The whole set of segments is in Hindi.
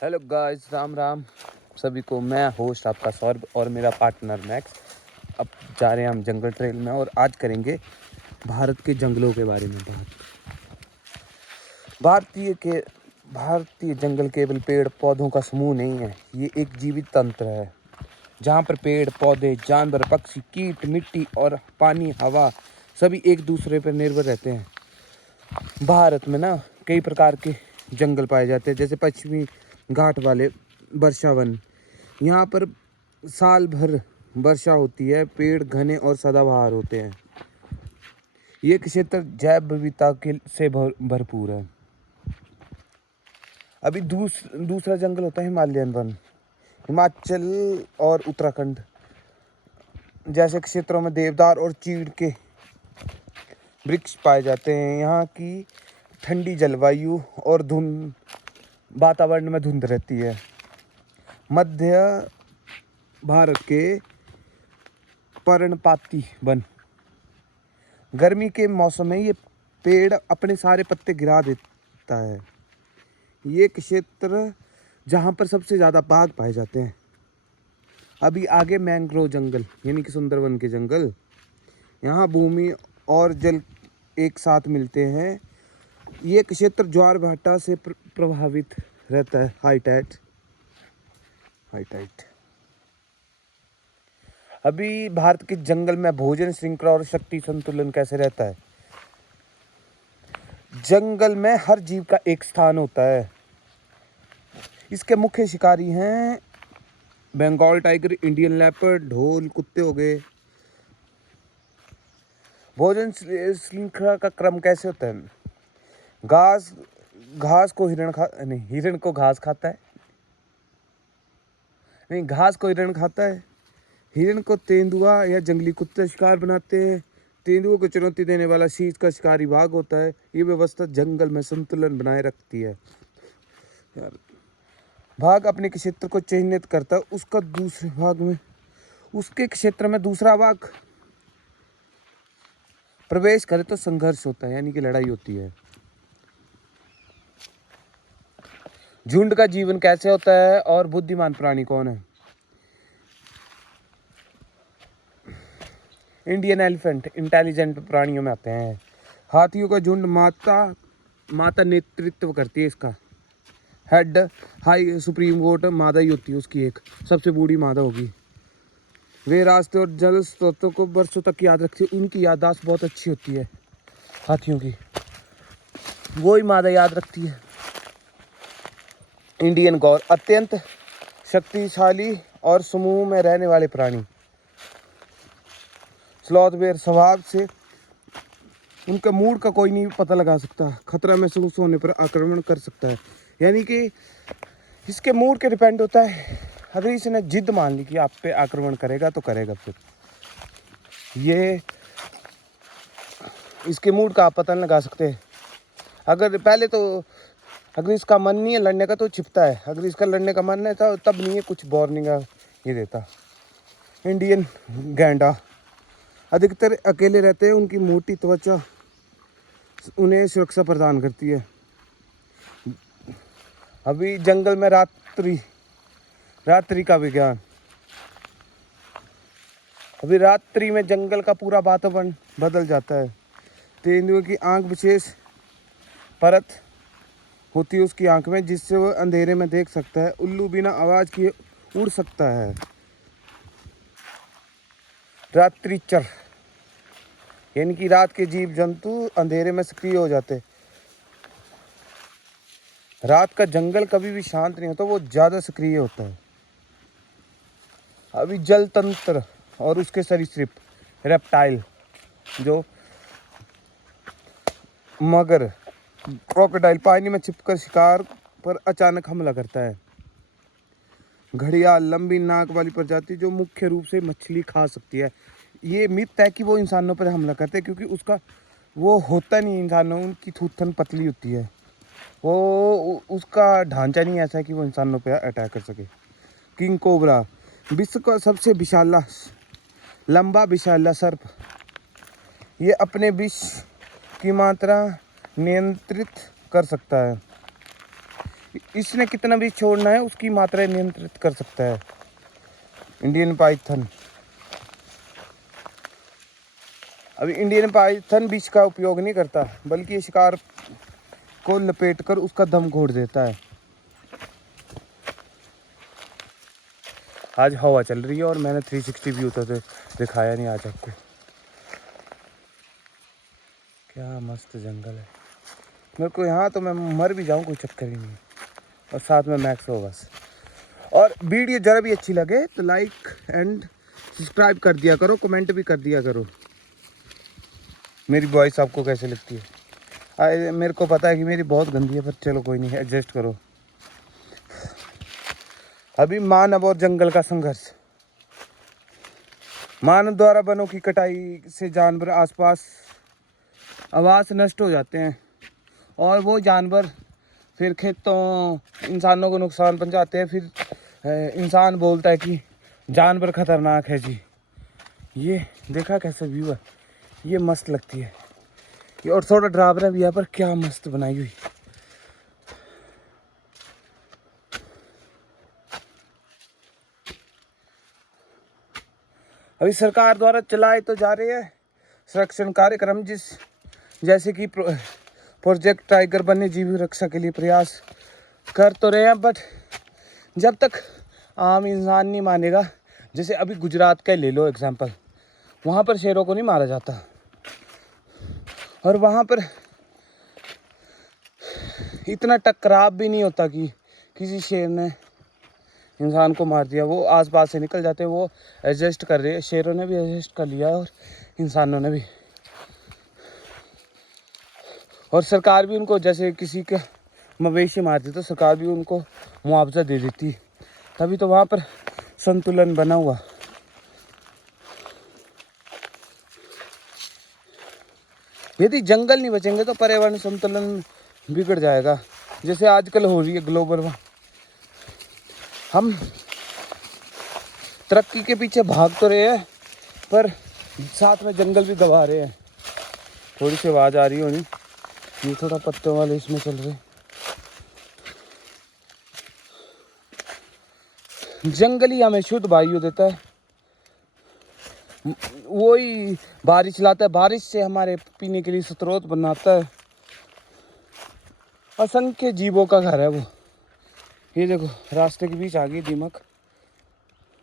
हेलो गाइस, राम राम सभी को। मैं होस्ट आपका सौरभ और मेरा पार्टनर मैक्स। अब जा रहे हैं हम जंगल ट्रेल में और आज करेंगे भारत के जंगलों के बारे में बात। भारतीय जंगल केवल पेड़ पौधों का समूह नहीं है, ये एक जीवित तंत्र है जहाँ पर पेड़ पौधे, जानवर, पक्षी, कीट, मिट्टी और पानी, हवा सभी एक दूसरे पर निर्भर रहते हैं। भारत में ना कई प्रकार के जंगल पाए जाते हैं, जैसे पश्चिमी घाट वाले वर्षा वन। यहाँ पर साल भर वर्षा होती है, पेड़ घने और सदाबहार होते हैं। ये क्षेत्र जैव विविधता से भरपूर है। अभी दूसरा जंगल होता है हिमालयन वन। हिमाचल और उत्तराखंड जैसे क्षेत्रों में देवदार और चीड़ के वृक्ष पाए जाते हैं। यहाँ की ठंडी जलवायु और वातावरण में धुंध रहती है। मध्य भारत के पर्णपाती वन, गर्मी के मौसम में ये पेड़ अपने सारे पत्ते गिरा देता है। ये क्षेत्र जहाँ पर सबसे ज़्यादा बाघ पाए जाते हैं। अभी आगे मैंग्रोव जंगल यानी कि सुंदरवन के जंगल। यहाँ भूमि और जल एक साथ मिलते हैं। ये क्षेत्र ज्वार भाटा से प्रभावित रहता है। High tide. अभी भारत के जंगल में भोजन श्रृंखला और शक्ति संतुलन कैसे रहता है। जंगल में हर जीव का एक स्थान होता है। इसके मुख्य शिकारी हैं बंगाल टाइगर, इंडियन लेपर्ड, ढोल कुत्ते हो गए। भोजन श्रृंखला का क्रम कैसे होता है। घास को हिरण को घास खाता है। नहीं, घास को हिरण खाता है। हिरण को तेंदुआ या जंगली कुत्ते शिकार बनाते हैं। तेंदुओं को चुनौती देने वाला शीश का शिकारी बाघ होता है। ये व्यवस्था जंगल में संतुलन बनाए रखती है। बाघ अपने क्षेत्र को चिन्हित करता है, उसका दूसरे भाग में उसके क्षेत्र में दूसरा बाघ प्रवेश करे तो संघर्ष होता है, यानी कि लड़ाई होती है। झुंड का जीवन कैसे होता है और बुद्धिमान प्राणी कौन है। इंडियन एलिफेंट इंटेलिजेंट प्राणियों में आते हैं। हाथियों का झुंड माता नेतृत्व करती है। इसका हेड हाई सुप्रीम कोर्ट मादा ही होती है, उसकी एक सबसे बूढ़ी मादा होगी। वे रास्ते और जल स्रोतों को वर्षों तक याद रखती है। उनकी याददाश्त बहुत अच्छी होती है हाथियों की, वो ही मादा याद रखती है। इंडियन गौर अत्यंत शक्तिशाली और समूह में रहने वाले प्राणी। स्लॉथ बेयर स्वभाव से उनका मूड का कोई नहीं पता लगा सकता। खतरा महसूस होने पर आक्रमण कर सकता है, यानी कि इसके मूड के डिपेंड होता है। अगर इसने जिद मान ली कि आप पे आक्रमण करेगा तो करेगा। फिर ये इसके मूड का आप पता नहीं लगा सकते। अगर इसका मन नहीं है लड़ने का तो छिपता है। अगर इसका लड़ने का मन है तो तब नहीं है, कुछ वार्निंग ये देता। इंडियन गैंडा अधिकतर अकेले रहते हैं। उनकी मोटी त्वचा उन्हें सुरक्षा प्रदान करती है। अभी जंगल में रात्रि का विज्ञान। अभी रात्रि में जंगल का पूरा वातावरण बदल जाता है। तेंदुए की आंख विशेष परत होती है उसकी आंख में, जिससे वह अंधेरे में देख सकता है। उल्लू बिना आवाज किए उड़ सकता है। रात्रिचर यानी कि रात के जीव जंतु अंधेरे में सक्रिय हो जाते। रात का जंगल कभी भी शांत नहीं होता, वो ज्यादा सक्रिय होता है। अभी जल तंत्र और उसके सरीसृप रेप्टाइल, जो मगर क्रोकोडाइल पानी में छिपकर शिकार पर अचानक हमला करता है। घड़ियाल लंबी नाक वाली प्रजाति जो मुख्य रूप से मछली खा सकती है। ये मिथ है कि वो इंसानों पर हमला करते हैं, क्योंकि उसका वो होता नहीं इंसानों, उनकी थूथन पतली होती है। वो उसका ढांचा नहीं ऐसा है कि वो इंसानों पर अटैक कर सके। किंग कोबरा विश्व का सबसे लंबा विषैला सर्प। ये अपने विष की मात्रा नियंत्रित कर सकता है। इसने कितना भी छोड़ना है उसकी मात्रा नियंत्रित कर सकता है। Indian Python. अभी इंडियन पाइथन विष का उपयोग नहीं करता, बल्कि शिकार को लपेटकर उसका दम घोट देता है। आज हवा चल रही है और मैंने 360 व्यू तो दिखाया नहीं आज आपको। क्या मस्त जंगल है। मेरे को यहाँ तो मैं मर भी जाऊँ कोई चक्कर ही नहीं, और साथ में मैक्स हो बस। और वीडियो ज़रा भी अच्छी लगे तो लाइक एंड सब्सक्राइब कर दिया करो, कमेंट भी कर दिया करो। मेरी वॉइस आपको कैसे लगती है? मेरे को पता है कि मेरी बहुत गंदी है, पर चलो कोई नहीं, एडजस्ट करो। अभी मानव और जंगल का संघर्ष। मानव द्वारा वनों की कटाई से जानवर आसपास आवास नष्ट हो जाते हैं, और वो जानवर फिर खेतों इंसानों को नुकसान पहुंचाते हैं। फिर इंसान बोलता है कि जानवर खतरनाक है जी। ये देखा कैसा व्यू है, ये मस्त लगती है ये, और थोड़ा डरावना भी है, पर क्या मस्त बनाई हुई। अभी सरकार द्वारा चलाए तो जा रहे हैं संरक्षण कार्यक्रम, जैसे कि प्रोजेक्ट टाइगर वन्य जीव रक्षा के लिए प्रयास कर तो रहे हैं, बट जब तक आम इंसान नहीं मानेगा। जैसे अभी गुजरात का ले लो एग्जांपल, वहाँ पर शेरों को नहीं मारा जाता, और वहाँ पर इतना टकराव भी नहीं होता कि किसी शेर ने इंसान को मार दिया। वो आसपास से निकल जाते हैं, वो एडजस्ट कर रहे हैं, शेरों ने भी एडजस्ट कर लिया और इंसानों ने भी। और सरकार भी उनको, जैसे किसी के मवेशी मार दी तो सरकार भी उनको मुआवजा दे देती, तभी तो वहाँ पर संतुलन बना हुआ। यदि जंगल नहीं बचेंगे तो पर्यावरण संतुलन बिगड़ जाएगा। जैसे आजकल हो रही है ग्लोबल, हम तरक्की के पीछे भाग तो रहे हैं, पर साथ में जंगल भी दबा रहे हैं। थोड़ी सी आवाज़ आ रही होनी, ये थोड़ा पत्तों वाले इसमें चल रहे। जंगल ही हमें शुद्ध वायु देता है, वही बारिश लाता है, बारिश से हमारे पीने के लिए स्रोत बनाता है। असंख्य जीवों का घर है वो। ये देखो रास्ते के बीच आ गई दीमक।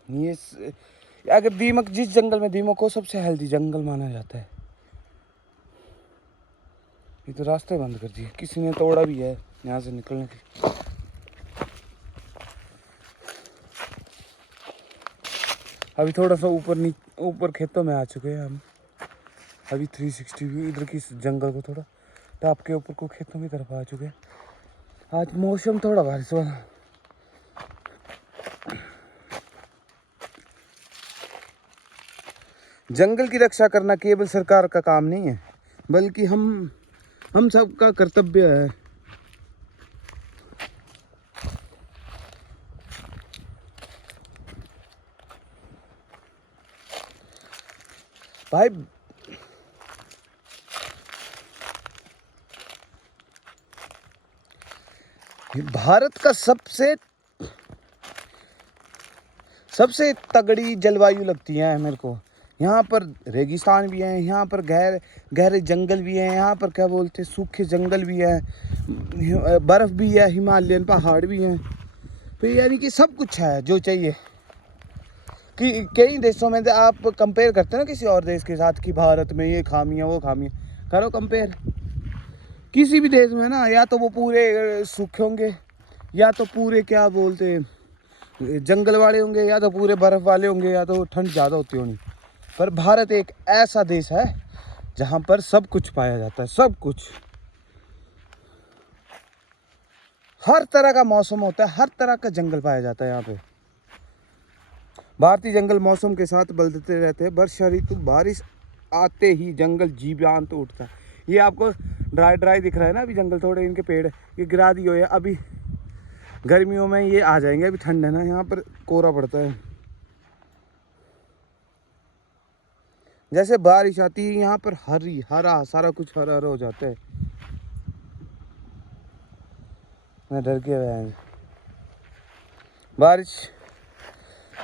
ये अगर दीमक, जिस जंगल में दीमक हो, सबसे हेल्दी जंगल माना जाता है। ये तो रास्ते बंद कर दिए, किसी ने तोड़ा भी है यहाँ से निकलने की। अभी थोड़ा सा ऊपर खेतों में आ चुके हैं हम। अभी 360 व्यू इधर की जंगल को थोड़ा टाप के ऊपर को खेतों की तरफ आ चुके हैं। आज मौसम थोड़ा बारिश वाला। जंगल की रक्षा करना केवल सरकार का काम नहीं है, बल्कि हम सबका कर्तव्य है। भाई भारत का सबसे तगड़ी जलवायु लगती है मेरे को। यहाँ पर रेगिस्तान भी है, यहाँ पर गहरे जंगल भी हैं, यहाँ पर क्या बोलते हैं सूखे जंगल भी हैं, बर्फ़ भी है, हिमालयन पहाड़ भी हैं। तो यानी कि सब कुछ है जो चाहिए। कि कई देशों में आप कंपेयर करते हैं ना किसी और देश के साथ कि भारत में ये खामियां वो खामियां, करो कंपेयर किसी भी देश में ना, या तो वो पूरे सूखे होंगे, या तो पूरे क्या बोलते हैं जंगल वाले होंगे, या तो पूरे बर्फ़ वाले होंगे, या तो ठंड ज़्यादा होती होगी। पर भारत एक ऐसा देश है जहाँ पर सब कुछ पाया जाता है, सब कुछ। हर तरह का मौसम होता है, हर तरह का जंगल पाया जाता है यहाँ पे। भारतीय जंगल मौसम के साथ बदलते रहते हैं। वर्षा ऋतु, बारिश आते ही जंगल जीवंत उठता है। ये आपको ड्राई दिख रहा है ना, अभी जंगल थोड़े इनके पेड़ ये गिरा दिए हुए हैं। अभी गर्मियों में ये आ जाएंगे, अभी ठंड है ना, यहाँ पर कोहरा पड़ता है। जैसे बारिश आती है यहाँ पर हरा सारा कुछ हरा हो जाता है। मैं डर गया यार।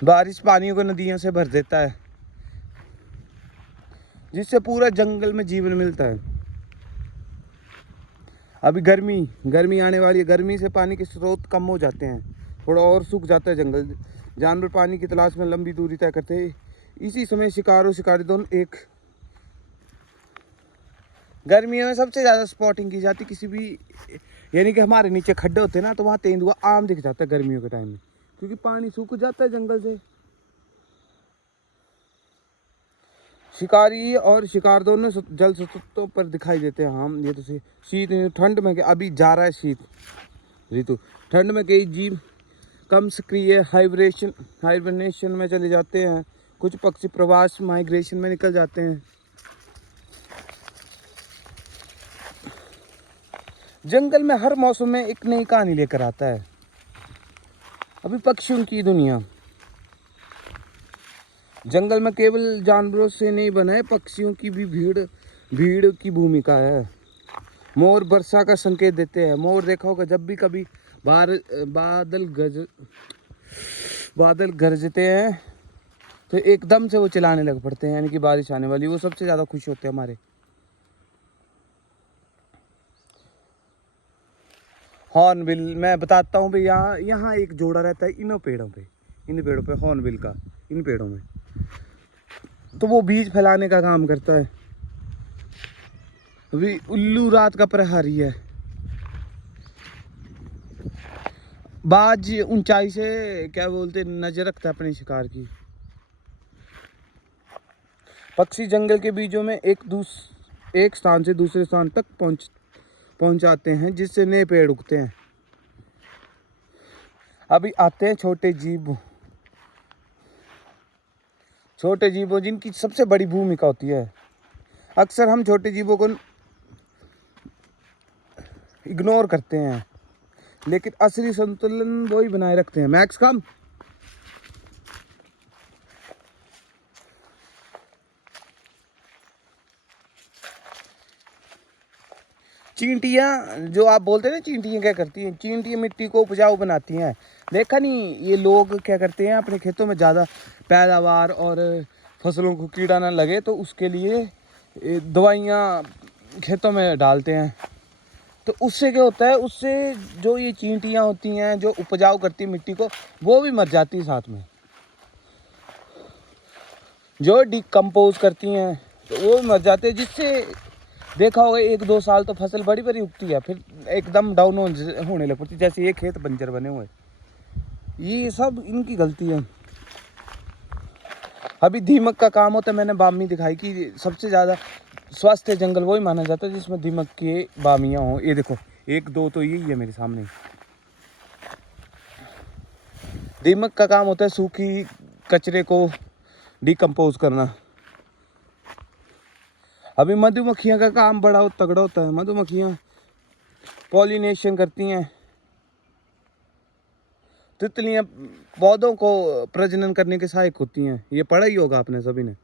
बारिश पानियों को नदियों से भर देता है, जिससे पूरा जंगल में जीवन मिलता है। अभी गर्मी आने वाली है, गर्मी से पानी के स्रोत कम हो जाते हैं, थोड़ा और सूख जाता है जंगल। जानवर पानी की तलाश में लंबी दूरी तय करते हैं। इसी समय शिकार और शिकारी दोनों एक। गर्मियों में सबसे ज़्यादा स्पॉटिंग की जाती किसी भी, यानी कि हमारे नीचे खड्डे होते हैं ना, तो वहाँ तेंदुआ आम दिख जाता है गर्मियों के टाइम में, क्योंकि पानी सूख जाता है जंगल से। शिकारी और शिकार दोनों जल स्रोतों पर दिखाई देते हैं। हम ये तो शीत ठंड में, अभी जा रहा है शीत ऋतु। ठंड में कई जीव कम सक्रिय हाइबरनेशन में चले जाते हैं। कुछ पक्षी प्रवास माइग्रेशन में निकल जाते हैं। जंगल में हर मौसम में एक नई कहानी लेकर आता है। अभी पक्षियों की दुनिया। जंगल में केवल जानवरों से नहीं बना है, पक्षियों की भी भीड़ की भूमिका है। मोर वर्षा का संकेत देते हैं। मोर देखा होगा, जब भी कभी बादल गरजते हैं तो एकदम से वो चिल्लाने लग पड़ते हैं, यानी कि बारिश आने वाली। वो सबसे ज़्यादा खुश होते हैं हमारे। हॉर्नबिल मैं बताता हूँ भाई, यहाँ एक जोड़ा रहता है इन पेड़ों पे हॉर्नबिल का, इन पेड़ों में। तो वो बीज फैलाने का काम करता है। अभी उल्लू रात का प्रहरी है। बाज ऊंचाई से क्या बोलते नजर रखता है अपने शिकार की। पक्षी जंगल के बीचों में एक स्थान से दूसरे स्थान तक पहुंचाते हैं, जिससे नए पेड़ उगते हैं। अभी आते हैं छोटे जीवों जिनकी सबसे बड़ी भूमिका होती है। अक्सर हम छोटे जीवों को इग्नोर करते हैं, लेकिन असली संतुलन वो ही बनाए रखते हैं। मैक्स कम। चींटियाँ जो आप बोलते हैं ना, चींटियाँ क्या करती हैं? चींटियाँ मिट्टी को उपजाऊ बनाती हैं। देखा नहीं, ये लोग क्या करते हैं, अपने खेतों में ज़्यादा पैदावार और फसलों को कीड़ा ना लगे तो उसके लिए दवाइयाँ खेतों में डालते हैं। तो उससे क्या होता है, उससे जो ये चींटियाँ होती हैं जो उपजाऊ करती हैं मिट्टी को, वो भी मर जाती है साथ में। जो डिकम्पोज करती हैं तो वो भी मर जाते हैं, जिससे देखा होगा 1-2 साल तो फसल बड़ी बड़ी उगती है, फिर एकदम डाउन होने लग पड़ती है, जैसे ये खेत बंजर बने हुए। ये सब इनकी गलती है। अभी दीमक का काम होता है। मैंने बामी दिखाई कि सबसे ज़्यादा स्वस्थ जंगल वही माना जाता है जिसमें दीमक के बामियाँ हों। ये देखो 1-2 तो यही है मेरे सामने। दीमक का काम होता है सूखी कचरे को डिकम्पोज करना। अभी मधुमक्खियाँ का काम बड़ा तगड़ा होता है। मधुमक्खियाँ पॉलिनेशन करती हैं। तितलियाँ पौधों को प्रजनन करने के सहायक होती हैं। ये पढ़ा ही होगा आपने सभी ने।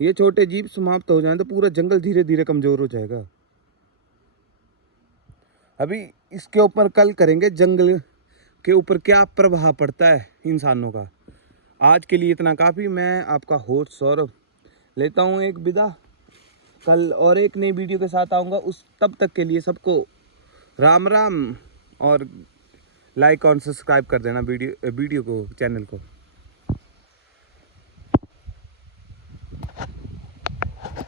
ये छोटे जीव समाप्त हो जाएं तो पूरा जंगल धीरे धीरे कमज़ोर हो जाएगा। अभी इसके ऊपर कल करेंगे, जंगल के ऊपर क्या प्रभाव पड़ता है इंसानों का। आज के लिए इतना काफ़ी। मैं आपका होस्ट सौरभ लेता हूँ एक विदा। कल और एक नई वीडियो के साथ आऊँगा। तब तक के लिए सबको राम राम, और लाइक और सब्सक्राइब कर देना वीडियो को, चैनल को।